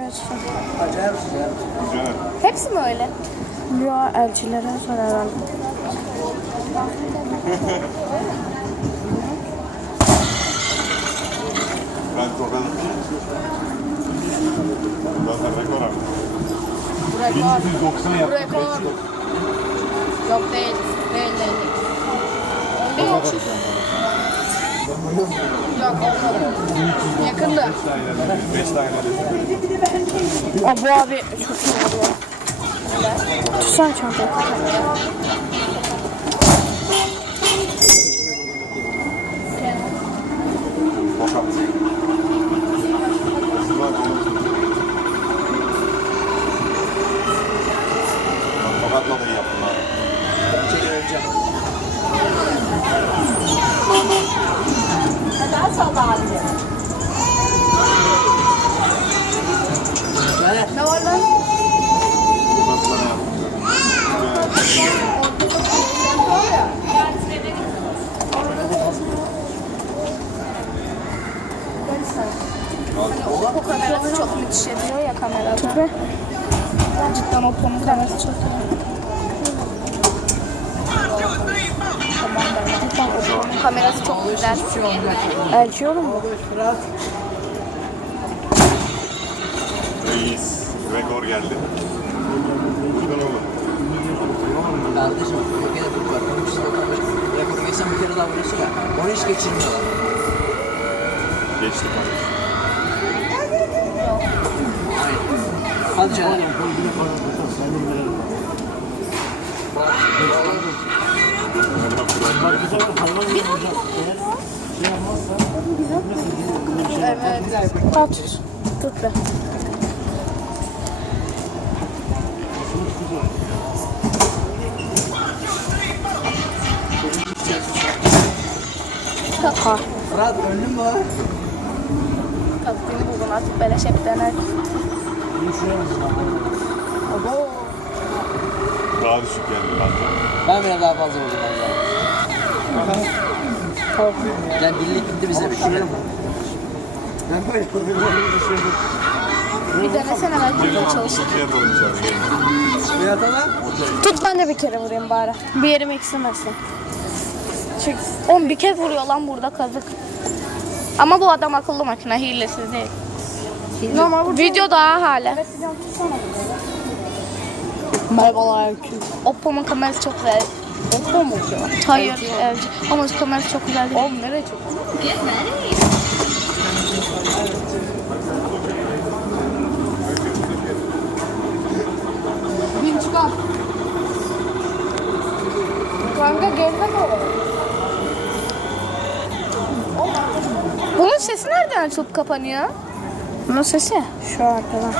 Acayip güzel. Hepsi mi öyle? Yok, elçilere sor herhalde. Ben tokadım. Zaten rekor abi. Bu rekor. 1190 Bu yaptım. rekor. Yok değil. Değil. 11.30. Yok olmadı. Yakında. 5 tane de. Aa, bu abi çok iyi oluyor. Tutsana çantayı. Tokat. Tokatla da iyi yaptım abi. Gerçekten öleceğim. Daha salla abi. Böyle. Ne var lan? Tokatla da yaptım. O kamerası çok müthiş ediyor ya kamerada. Cidden o pamuk kamerası çok iyi. Tamam ben. Cidden o pamuk kamerası çok güzel. Elçi olur mu? Reis. Rekor geldi. Buradan olur. Kardeşim Türkiye'de bu var. 1395 rekoru geçen bir kere daha vuruyorsun ya. Onu hiç geçirmiyorlar. Geçtik abi. Hadi canım. Evet. Tut be. Kaka. Fırat önlüm mü var? Taktiğini buldum artık beleş hep dener. Abo. Daha düşük geldi bence. Ben bile daha fazla vurdum valla. Yani birlik gitti bize bir şey. Ben böyle Bir denesene belki çalışır. İkiye doğru içeride gelin. Fiyat alan. Tut, ben de bir kere vurayım bari. Bir yerim eksilmesin. Çık. Oğlum bir kez vuruyor lan burada kazık. Ama bu adam akıllı makine, hilesiz değil. Normal Video daha hala. Merhabalar. Oppo'nun kamerası çok güzel. Oppo mu ki? Hayır, LG. Ama kamerası çok güzel değil. Oğlum nereye çok? Bin çıkar. Kanka geride mi? Bunun sesi nereden açılıp kapanıyor? Bunun sesi şu arkadan.